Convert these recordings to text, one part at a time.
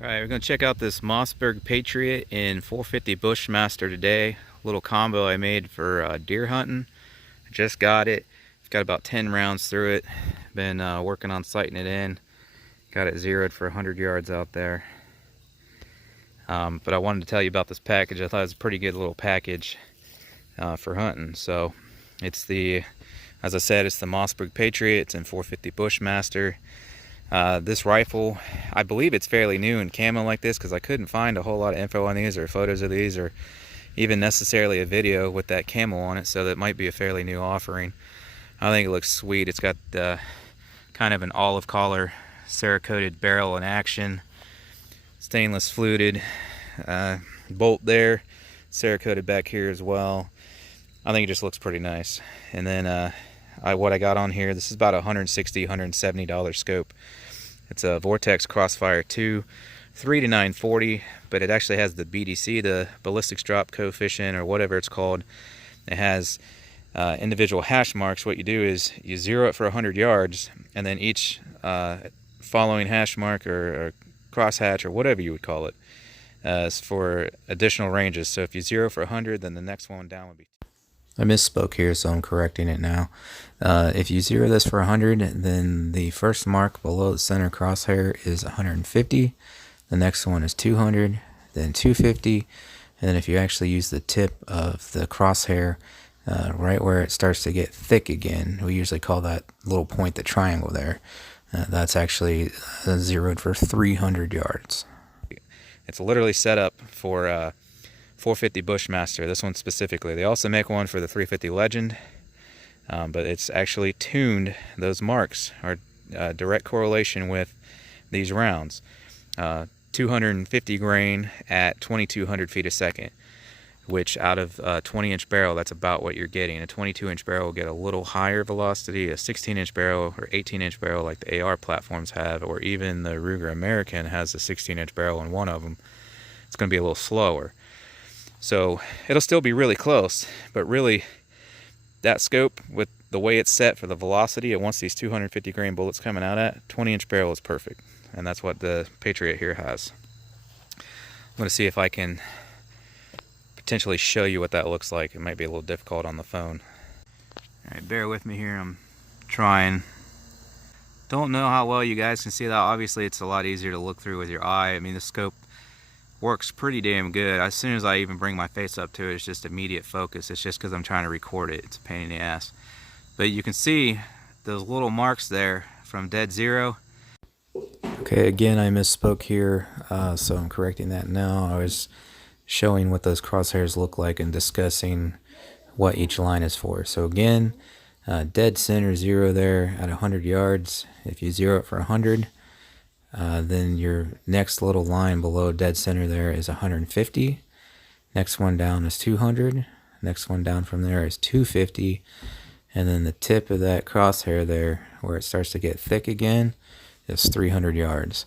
Alright, we're going to check out this Mossberg Patriot in 450 Bushmaster today. A little combo I made for deer hunting. I just got it. It's got about 10 rounds through it. Been working on sighting it in. Got it zeroed for 100 yards out there. But I wanted to tell you about this package. I thought it was a pretty good little package for hunting. So it's the, as I said, it's the Mossberg Patriot. It's in 450 Bushmaster. This rifle, I believe it's fairly new in camo like this because I couldn't find a whole lot of info on these or photos of these or even necessarily a video with that camo on it, so that might be a fairly new offering. I think it looks sweet. It's got kind of an olive color Cerakoted barrel in action, stainless fluted bolt there, Cerakoted back here as well. I think it just looks pretty nice. And then what I got on here, this is about $160, $170 scope. It's a Vortex Crossfire 2, 3 to 940, but it actually has the BDC, the ballistics drop coefficient, or whatever it's called. It has individual hash marks. What you do is you zero it for 100 yards, and then each following hash mark or crosshatch or whatever you would call it is for additional ranges. So if you zero for 100, then the next one down would be. I misspoke here, so I'm correcting it now. If you zero this for 100, then the first mark below the center crosshair is 150. The next one is 200, then 250. And then if you actually use the tip of the crosshair right where it starts to get thick again, we usually call that little point the triangle there. That's actually zeroed for 300 yards. It's literally set up for 450 Bushmaster, this one specifically. They also make one for the 350 Legend, but it's actually tuned. Those marks are direct correlation with these rounds. 250 grain at 2200 feet a second, which out of a 20-inch barrel, that's about what you're getting. A 22-inch barrel will get a little higher velocity. A 16-inch barrel or 18-inch barrel like the AR platforms have, or even the Ruger American has a 16-inch barrel in one of them, it's going to be a little slower. So it'll still be really close, but really that scope with the way it's set for the velocity it wants these 250 grain bullets coming out at, 20-inch barrel is perfect. And that's what the Patriot here has. I'm going to see if I can potentially show you what that looks like. It might be a little difficult on the phone. Alright, bear with me here. I'm trying. Don't know how well you guys can see that. Obviously it's a lot easier to look through with your eye. I mean, the scope works pretty damn good. As soon as I even bring my face up to it, it's just immediate focus. It's just because I'm trying to record it. It's a pain in the ass. But you can see those little marks there from dead zero. Okay, again, I misspoke here, so I'm correcting that now. I was showing what those crosshairs look like and discussing what each line is for. So again, dead center zero there at 100 yards. If you zero it for 100, then your next little line below dead center there is 150. Next one down is 200. Next one down from there is 250. And then the tip of that crosshair there, where it starts to get thick again, is 300 yards.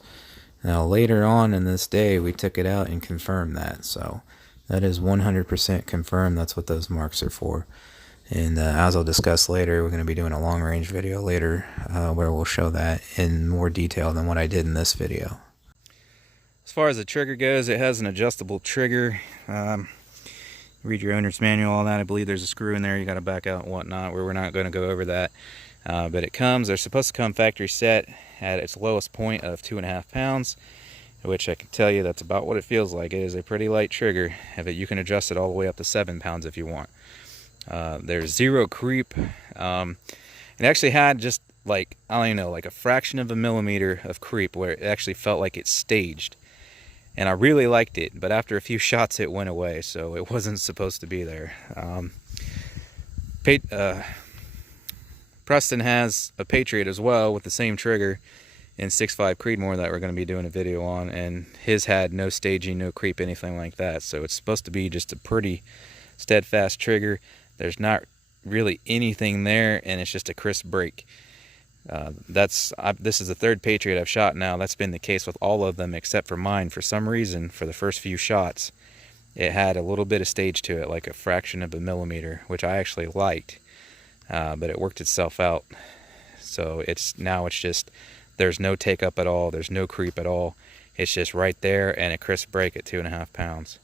Now later on in this day, we took it out and confirmed that. So that is 100% confirmed. That's what those marks are for. And as I'll discuss later, we're going to be doing a long range video later where we'll show that in more detail than what I did in this video. As far as the trigger goes, it has an adjustable trigger. Read your owner's manual, all that. I believe there's a screw in there you got to back out and whatnot, where we're not going to go over that. But they're supposed to come factory set at its lowest point of 2.5 pounds, which I can tell you that's about what it feels like. It is a pretty light trigger. You can adjust it all the way up to 7 pounds if you want. There's zero creep. It actually had just like, I don't even know, like a fraction of a millimeter of creep where it actually felt like it staged. And I really liked it, but after a few shots it went away, so it wasn't supposed to be there. Preston has a Patriot as well with the same trigger in 6.5 Creedmoor that we're going to be doing a video on, and his had no staging, no creep, anything like that. So it's supposed to be just a pretty steadfast trigger. There's not really anything there, and it's just a crisp break. This is the third Patriot I've shot now. That's been the case with all of them except for mine. For some reason, for the first few shots, it had a little bit of stage to it, like a fraction of a millimeter, which I actually liked. But it worked itself out. So now it's just, there's no take up at all, there's no creep at all, It's just right there, and a crisp break at 2.5 pounds.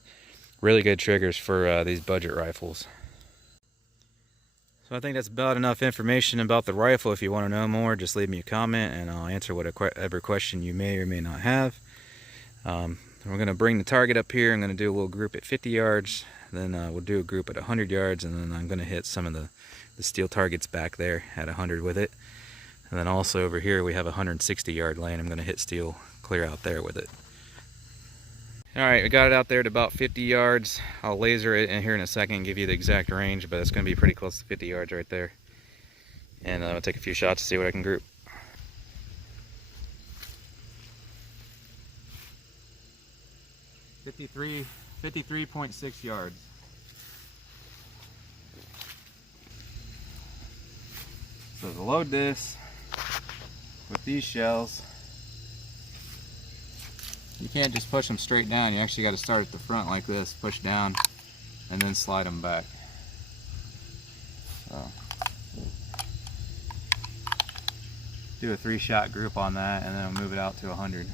Really good triggers for these budget rifles. So I think that's about enough information about the rifle. If you want to know more, just leave me a comment and I'll answer whatever question you may or may not have. We're going to bring the target up here. I'm going to do a little group at 50 yards. Then we'll do a group at 100 yards. And then I'm going to hit some of the steel targets back there at 100 with it. And then also over here we have a 160 yard lane. I'm going to hit steel clear out there with it. Alright, we got it out there to about 50 yards. I'll laser it in here in a second and give you the exact range, but it's going to be pretty close to 50 yards right there. And I'll take a few shots to see what I can group. $53.6 yards. So to load this with these shells, you can't just push them straight down. You actually got to start at the front like this, push down, and then slide them back. So do a 3-shot group on that, and then I'll move it out to 100.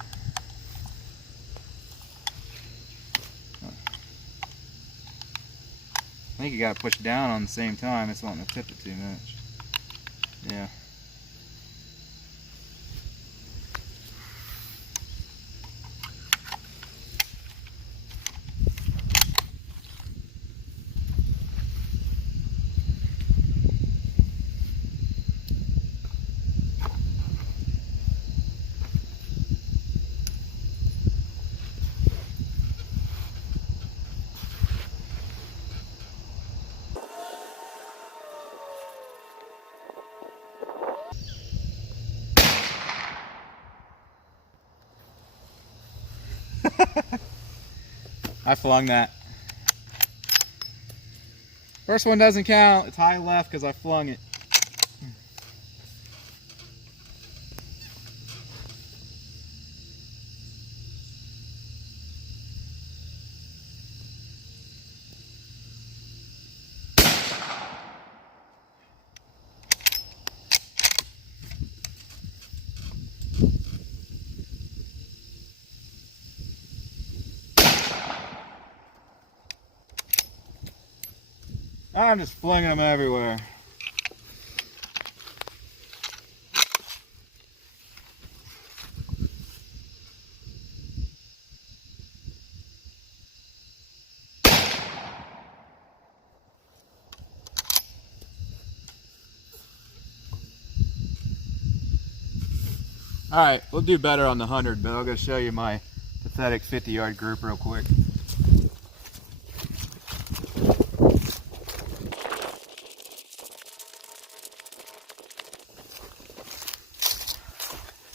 I think you got to push down on the same time. It's wanting to tip it too much. Yeah. I flung that. First one doesn't count. It's high left because I flung it. I'm just flinging them everywhere. Alright, we'll do better on the 100, but I'll go show you my pathetic 50-yard group real quick.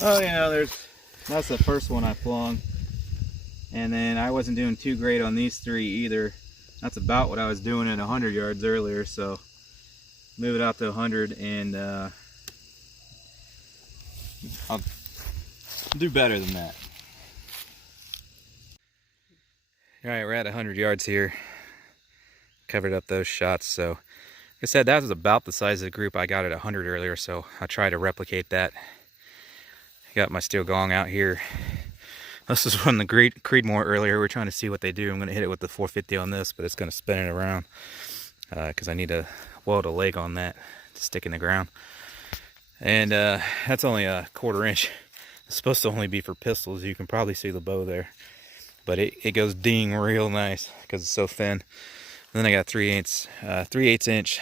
Oh, you know, that's the first one I flung. And then I wasn't doing too great on these 3 either. That's about what I was doing at 100 yards earlier, so move it out to 100 and I'll do better than that. Alright, we're at 100 yards here. Covered up those shots, so like I said, that was about the size of the group I got at 100 earlier, so I'll try to replicate that. Got my steel gong out here. This is from the Creedmoor earlier. We're trying to see what they do. I'm going to hit it with the 450 on this, but it's going to spin it around because I need to weld a leg on that to stick in the ground. And that's only a 1/4 inch. It's supposed to only be for pistols. You can probably see the bow there, but it goes ding real nice because it's so thin. And then I got 3/8 inch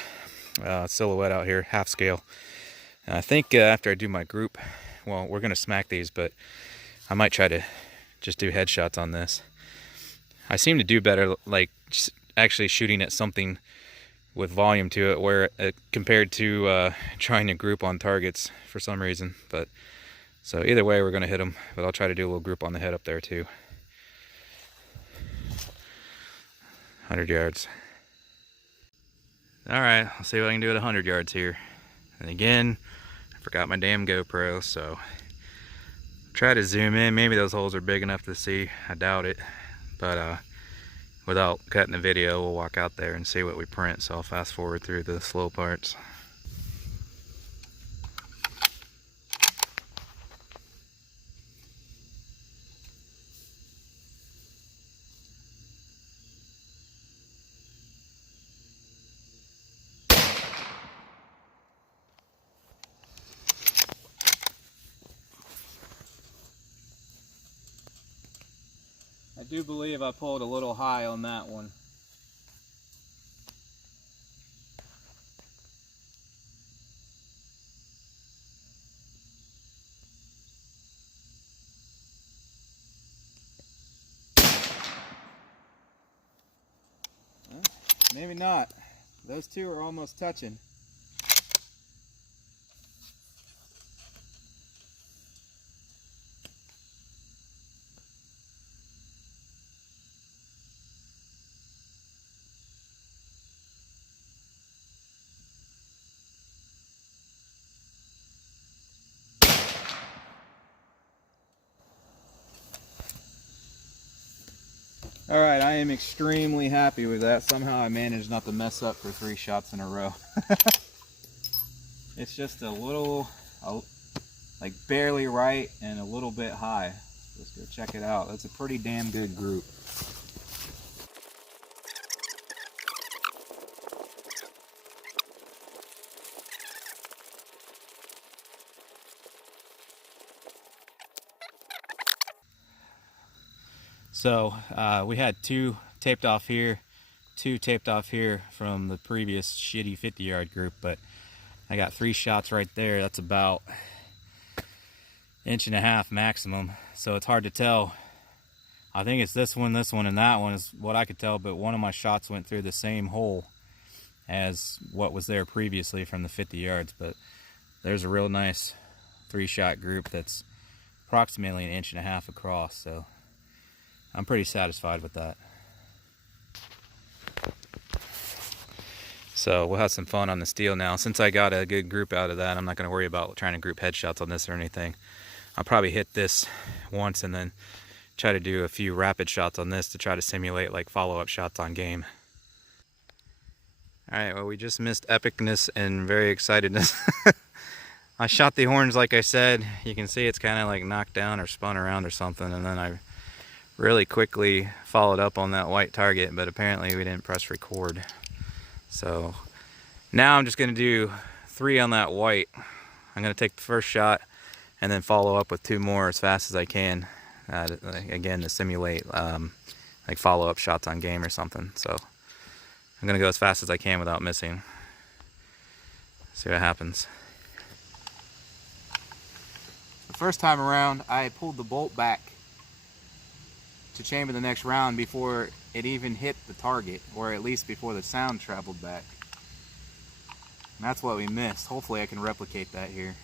silhouette out here, half scale. And I think after I do my group, well, we're going to smack these, but I might try to just do headshots on this. I seem to do better, like, just actually shooting at something with volume to it, where compared to trying to group on targets for some reason. But so either way, we're going to hit them, but I'll try to do a little group on the head up there too. 100 yards. All right, I'll see what I can do at 100 yards here. And again, forgot my damn GoPro, so try to zoom in. Maybe those holes are big enough to see. I doubt it, but without cutting the video, we'll walk out there and see what we print. So I'll fast forward through the slow parts. I do believe I pulled a little high on that one. Maybe not. Those two are almost touching. Alright, I am extremely happy with that. Somehow I managed not to mess up for 3 shots in a row. It's just a little, like barely right and a little bit high. Let's go check it out. That's a pretty damn good group. So we had 2 taped off here, 2 taped off here from the previous shitty 50-yard group, but I got 3 shots right there. That's about 1.5 inches maximum, so it's hard to tell. I think it's this one, and that one is what I could tell, but one of my shots went through the same hole as what was there previously from the 50 yards, but there's a real nice 3-shot group that's approximately 1.5 inches across, so I'm pretty satisfied with that. So we'll have some fun on the steel now. Since I got a good group out of that, I'm not going to worry about trying to group headshots on this or anything. I'll probably hit this once and then try to do a few rapid shots on this to try to simulate like follow-up shots on game. Alright, well, we just missed epicness and very excitedness. I shot the horns like I said. You can see it's kind of like knocked down or spun around or something, and then I really quickly followed up on that white target, but apparently we didn't press record. So now I'm just going to do 3 on that white. I'm going to take the first shot and then follow up with 2 more as fast as I can, again to simulate like follow-up shots on game or something. So I'm going to go as fast as I can without missing. See what happens. The first time around I pulled the bolt back to chamber the next round before it even hit the target, or at least before the sound traveled back. And that's what we missed. Hopefully I can replicate that here.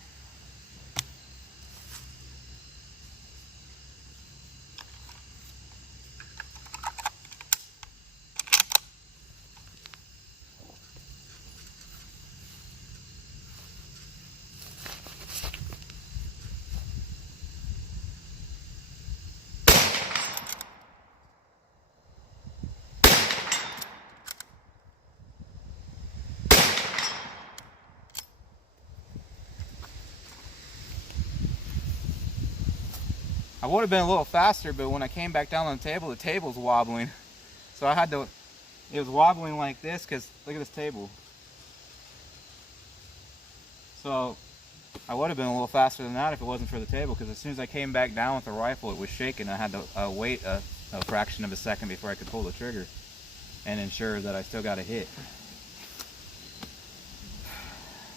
I would have been a little faster, but when I came back down on the table's wobbling. So I had to, it was wobbling like this because look at this table. So I would have been a little faster than that if it wasn't for the table, because as soon as I came back down with the rifle, it was shaking. I had to wait a fraction of a second before I could pull the trigger and ensure that I still got a hit.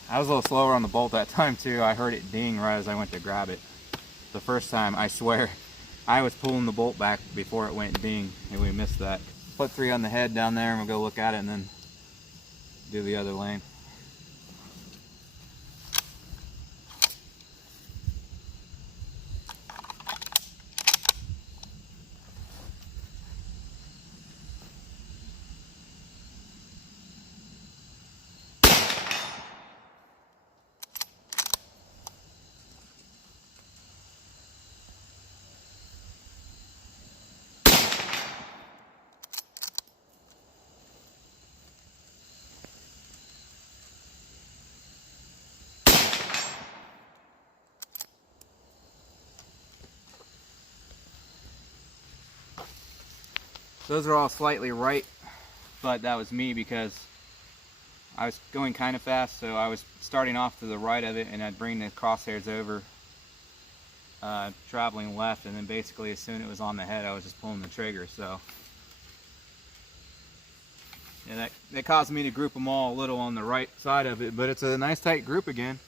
I was a little slower on the bolt that time too. I heard it ding right as I went to grab it. The first time, I swear, I was pulling the bolt back before it went ding, and we missed that. Put 3 on the head down there, and we'll go look at it and then do the other lane. Those are all slightly right, but that was me because I was going kind of fast, so I was starting off to the right of it, and I'd bring the crosshairs over traveling left, and then basically as soon as it was on the head, I was just pulling the trigger. So yeah, that caused me to group them all a little on the right side of it, but it's a nice tight group again.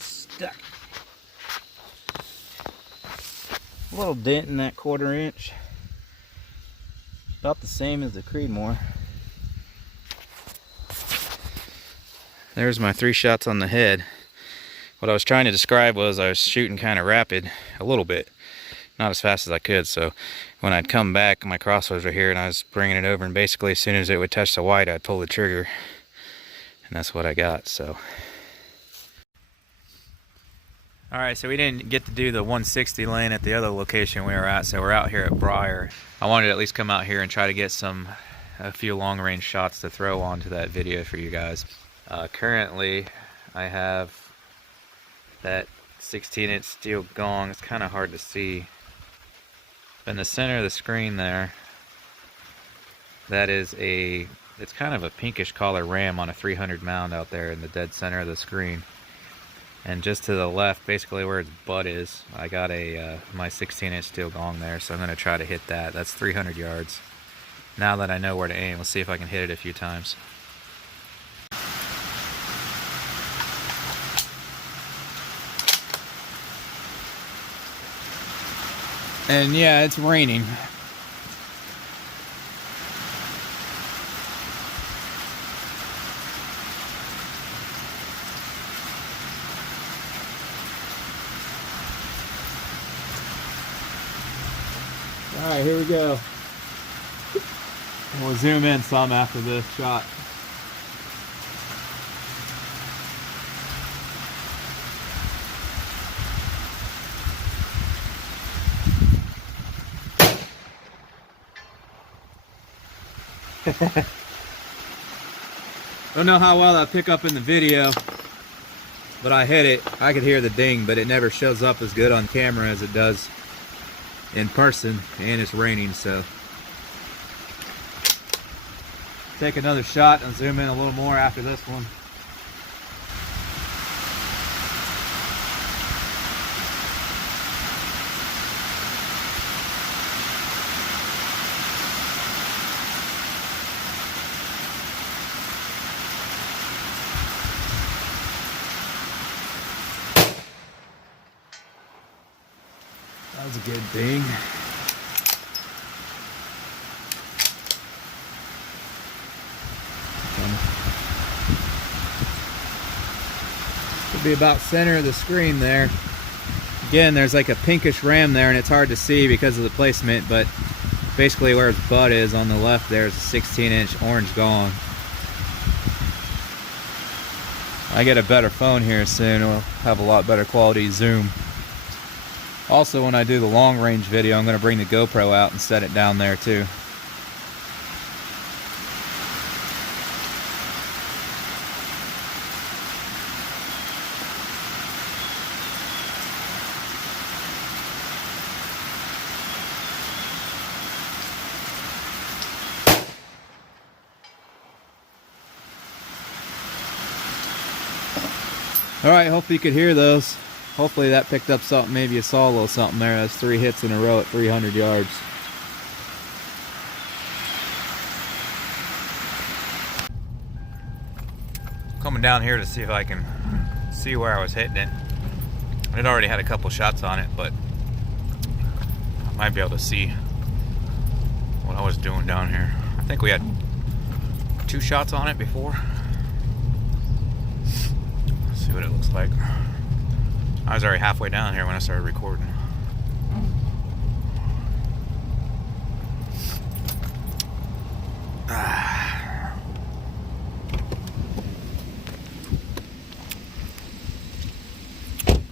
Stuck. A little dent in that 1/4 inch. About the same as the Creedmoor. There's my 3 shots on the head. What I was trying to describe was I was shooting kind of rapid, a little bit, not as fast as I could. So when I'd come back, my crossbows were here and I was bringing it over, and basically as soon as it would touch the white, I'd pull the trigger, and that's what I got. So alright, so we didn't get to do the 160 lane at the other location we were at, so we're out here at Briar. I wanted to at least come out here and try to get a few long range shots to throw onto that video for you guys. Currently, I have that 16-inch steel gong. It's kind of hard to see. In the center of the screen there, that is it's kind of a pinkish collar ram on a 300 mound out there in the dead center of the screen. And just to the left, basically where its butt is, I got my 16-inch steel gong there, so I'm going to try to hit that. That's 300 yards. Now that I know where to aim, let's see if I can hit it a few times. And yeah, it's raining. Alright, here we go. We'll zoom in some after this shot. Don't know how well that pick up in the video, but I hit it. I could hear the ding, but it never shows up as good on camera as it does in person, and it's raining, so take another shot and zoom in a little more after this one. That was a good ding. Should be about center of the screen there. Again, there's like a pinkish ram there, and it's hard to see because of the placement, but basically where its butt is on the left there is a 16-inch orange gong. I get a better phone here soon, we'll have a lot better quality zoom. Also, when I do the long range video, I'm going to bring the GoPro out and set it down there too. Alright, hope you could hear those. Hopefully that picked up something. Maybe you saw a little something there. That's 3 hits in a row at 300 yards. Coming down here to see if I can see where I was hitting it. I'd already had a couple shots on it, but I might be able to see what I was doing down here. I think we had 2 shots on it before. Let's see what it looks like. I was already halfway down here when I started recording.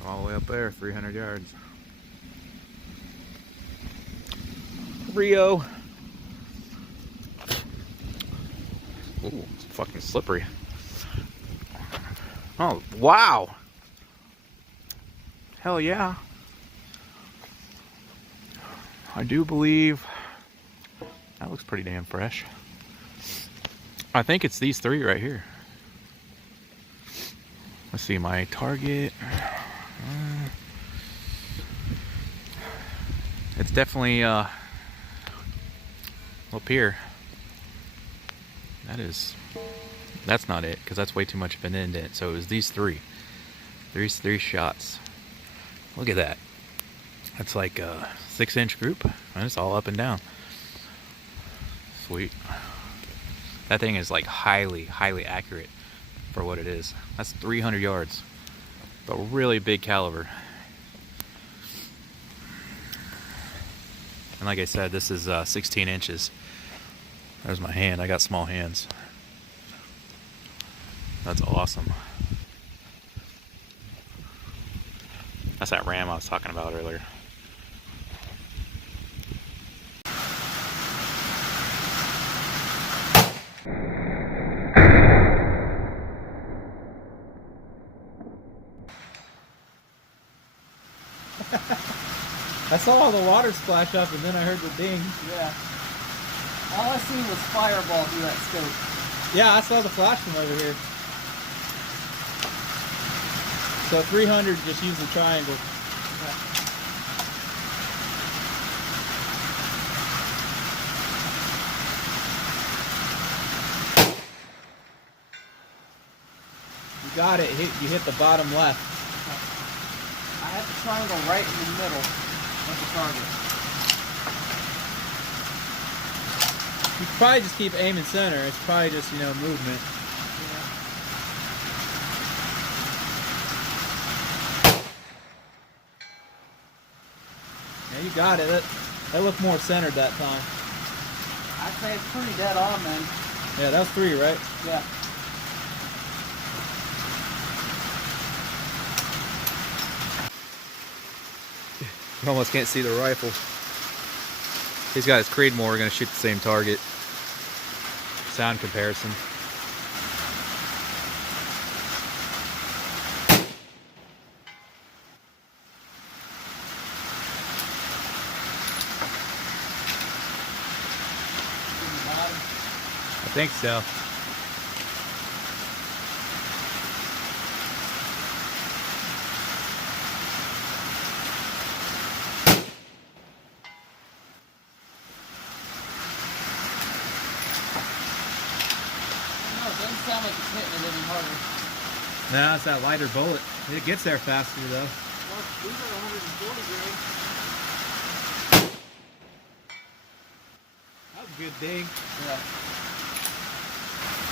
All the way up there, 300 yards. Rio. Ooh, it's fucking slippery. Oh, wow. Hell yeah. I do believe that looks pretty damn fresh. I think it's these three right here. Let's see my target. It's definitely up here. That's not it, because that's way too much of an indent. So it was these three. There's three shots. Look at that. That's like a 6-inch group, and it's all up and down. Sweet. That thing is like highly accurate for what it is. That's 300 yards, but really big caliber. And like I said, this is 16 inches. There's my hand. I got small hands. That's awesome. That's that ram I was talking about earlier. I saw all the water splash up and then I heard the ding. Yeah. All I seen was fireball through that scope. Yeah, I saw the flash from over here. So 300, just use the triangle. You got it. You hit the bottom left. I had the triangle right in the middle of the target. You could probably just keep aiming center. It's probably just, you know, movement. Yeah, you got it. That looked more centered that time. I'd say it's pretty dead on, man. Yeah, that was 3, right? Yeah. You almost can't see the rifle. He's got his Creedmoor. We're going to shoot the same target. Sound comparison. I think so. No, it doesn't sound like it's hitting it any harder. Nah, it's that lighter bullet. It gets there faster though. Well, these are 140 grain. That was a good ding. Yeah.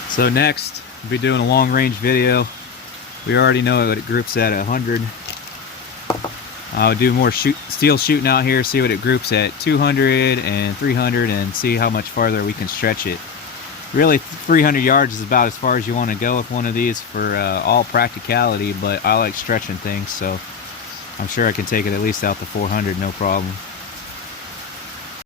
So next, we'll be doing a long range video. We already know what it groups at 100. I'll do more steel shooting out here, see what it groups at 200 and 300, and see how much farther we can stretch it. Really, 300 yards is about as far as you want to go with one of these for all practicality, but I like stretching things, so I'm sure I can take it at least out to 400, no problem.